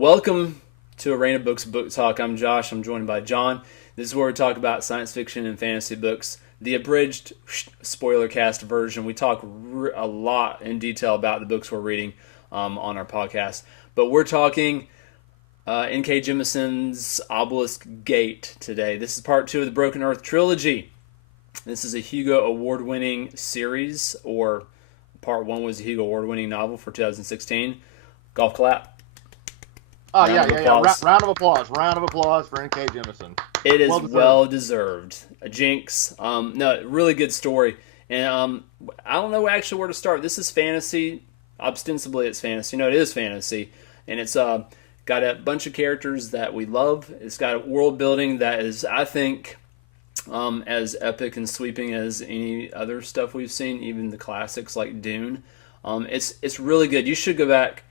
Welcome to Arena Books Book Talk. I'm Josh. I'm joined by John. This is where we talk about science fiction and fantasy books. The abridged spoiler cast version. We talk a lot in detail about the books we're reading on our podcast. But we're talking N.K. Jemisin's Obelisk Gate today. This is part 2 of the Broken Earth trilogy. This is a Hugo Award-winning series, or part 1 was a Hugo Award-winning novel for 2016. Golf clap. Oh, yeah. Round of applause for N.K. Jemisin. It is well deserved. A jinx. No, really good story. And I don't know actually where to start. This is fantasy. Ostensibly, it's fantasy. No, it is fantasy. And it's got a bunch of characters that we love. It's got a world building that is, I think, as epic and sweeping as any other stuff we've seen, even the classics like Dune. It's really good. You should go back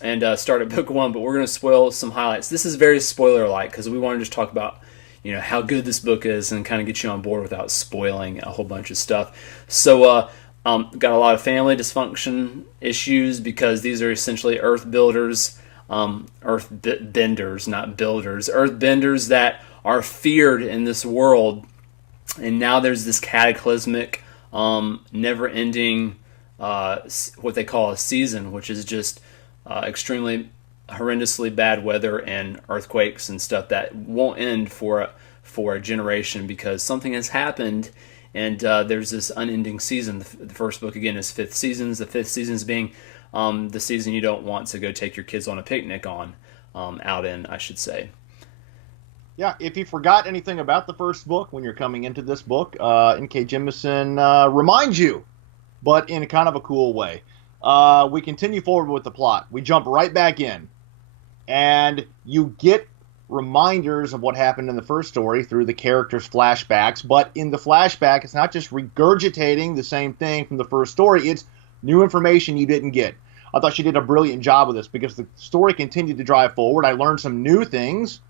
and start at book 1, but we're going to spoil some highlights. This is very spoiler-like because we want to just talk about how good this book is and kind of get you on board without spoiling a whole bunch of stuff. So got a lot of family dysfunction issues because these are essentially earth builders, benders, not builders, earth benders that are feared in this world. And now there's this cataclysmic, never-ending, what they call a season, which is just extremely horrendously bad weather and earthquakes and stuff that won't end for a generation because something has happened, and there's this unending season. The first book again is 5th seasons. The 5th seasons being the season you don't want to go take your kids on a picnic out in, I should say. Yeah, if you forgot anything about the first book when you're coming into this book, N.K. Jemisin reminds you, but in kind of a cool way. We continue forward with the plot. We jump right back in, and you get reminders of what happened in the first story through the characters' flashbacks, but in the flashback, it's not just regurgitating the same thing from the first story, it's new information you didn't get. I thought she did a brilliant job with this because the story continued to drive forward. I learned some new things,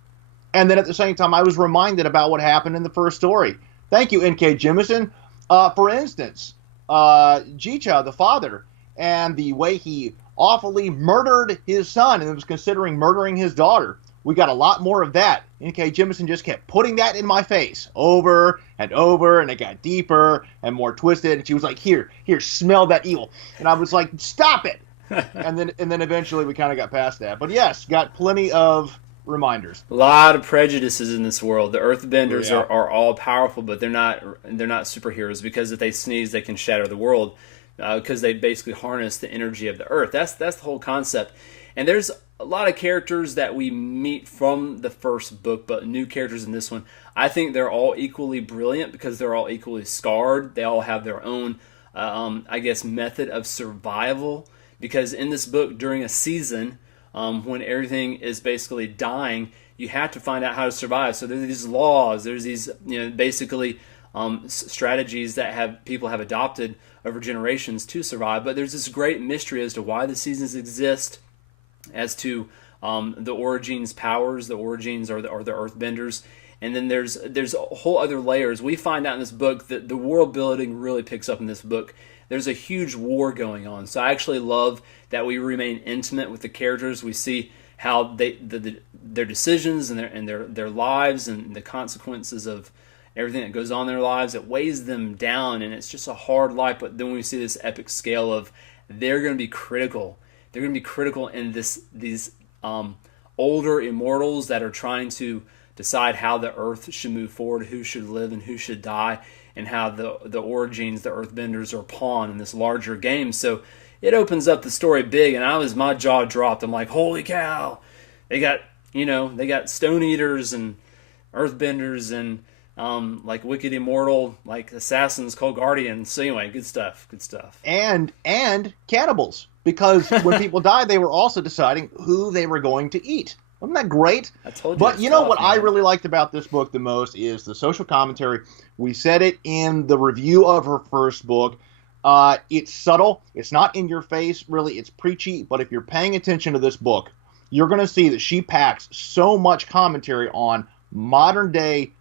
and then at the same time, I was reminded about what happened in the first story. Thank you, N.K. Jemisin. For instance, Jicha, the father, and the way he awfully murdered his son and was considering murdering his daughter. We got a lot more of that. N.K. Jemisin just kept putting that in my face over and over, and it got deeper and more twisted. And she was like, here, smell that evil. And I was like, stop it. and then eventually we kind of got past that. But yes, got plenty of reminders. A lot of prejudices in this world. The Earthbenders are all powerful, but they're not superheroes because if they sneeze, they can shatter the world. Because they basically harness the energy of the earth. That's the whole concept. And there's a lot of characters that we meet from the first book, but new characters in this one. I think they're all equally brilliant because they're all equally scarred. They all have their own, method of survival. Because in this book, during a season, when everything is basically dying, you have to find out how to survive. So there's these laws. There's these, basically strategies that people have adopted over generations to survive, but there's this great mystery as to why the seasons exist, as to the Origins powers. The Origins are the Earthbenders, and then there's a whole other layers. We find out in this book that the world building really picks up in this book. There's a huge war going on, so I actually love that we remain intimate with the characters. We see how their decisions and their lives and the consequences of everything that goes on in their lives, it weighs them down, and it's just a hard life. But then we see this epic scale of they're going to be critical. They're going to be critical in these older immortals that are trying to decide how the Earth should move forward, who should live and who should die, and how the Origins, the Earthbenders, are a pawn in this larger game. So it opens up the story big, and my jaw dropped. I'm like, holy cow! They got Stone Eaters and Earthbenders and like Wicked Immortal, like Assassins, Cold Guardians. So anyway, good stuff. And cannibals, because when people died, they were also deciding who they were going to eat. Wasn't that great? I told you. But you know what I really liked about this book the most is the social commentary. We said it in the review of her first book. It's subtle. It's not in your face, really. It's preachy. But if you're paying attention to this book, you're going to see that she packs so much commentary on modern day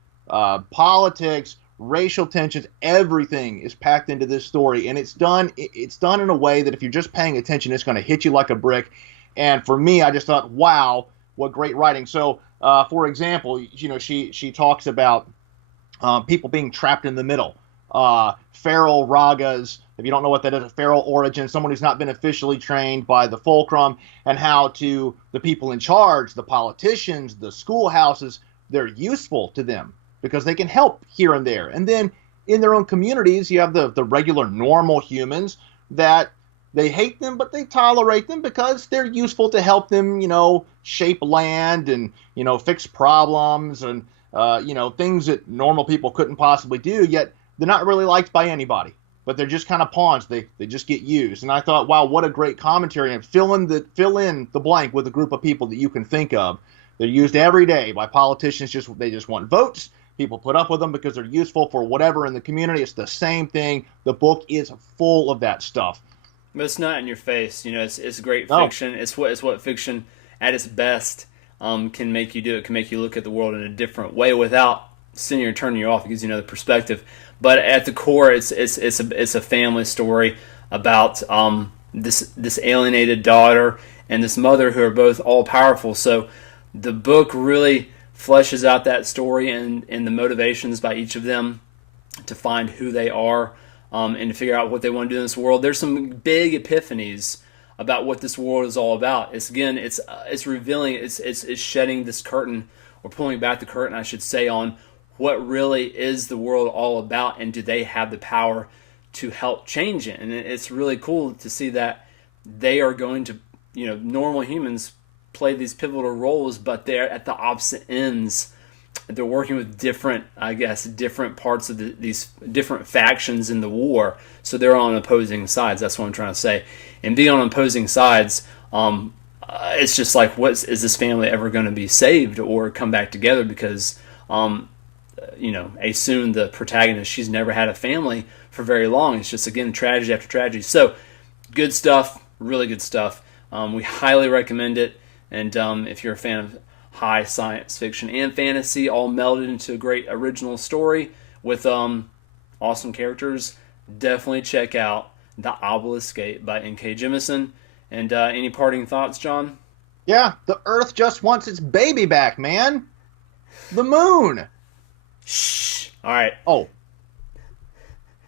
politics, racial tensions, everything is packed into this story, and it's done in a way that if you're just paying attention, it's going to hit you like a brick. And for me, I just thought, wow, what great writing. So, for example, she talks about people being trapped in the middle. Feral ragas, if you don't know what that is, a feral origin, someone who's not been officially trained by the fulcrum, and how to the people in charge, the politicians, the schoolhouses, they're useful to them because they can help here and there. And then in their own communities, you have the regular normal humans that they hate them, but they tolerate them because they're useful to help them, shape land and, fix problems and, things that normal people couldn't possibly do. Yet they're not really liked by anybody, but they're just kind of pawns. They just get used. And I thought, wow, what a great commentary. And fill in the blank with a group of people that you can think of. They're used every day by politicians. They just want votes. People put up with them because they're useful for whatever in the community. It's the same thing. The book is full of that stuff. But it's not in your face. It's great fiction. It's what fiction at its best can make you do. It can make you look at the world in a different way without sitting or turning you off. It gives you another perspective. But at the core, it's a family story about this alienated daughter and this mother who are both all powerful. So the book really fleshes out that story and the motivations by each of them to find who they are and to figure out what they want to do in this world. There's some big epiphanies about what this world is all about. It's revealing, it's shedding this curtain, or pulling back the curtain, I should say, on what really is the world all about, and do they have the power to help change it. And it's really cool to see that they are going to, normal humans play these pivotal roles, but they're at the opposite ends. They're working with different parts of these different factions in the war. So they're on opposing sides. That's what I'm trying to say. And being on opposing sides, it's just like, is this family ever going to be saved or come back together? Because, Asun, the protagonist, she's never had a family for very long. It's just, again, tragedy after tragedy. So good stuff, really good stuff. We highly recommend it. And if you're a fan of high science fiction and fantasy, all melded into a great original story with awesome characters, definitely check out The Obelisk by N.K. Jemisin. And any parting thoughts, John? Yeah, the Earth just wants its baby back, man. The moon. Shh. All right. Oh.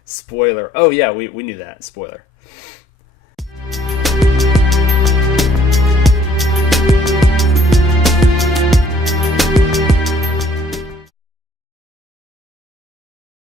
Spoiler. Oh, yeah, we knew that. Spoiler.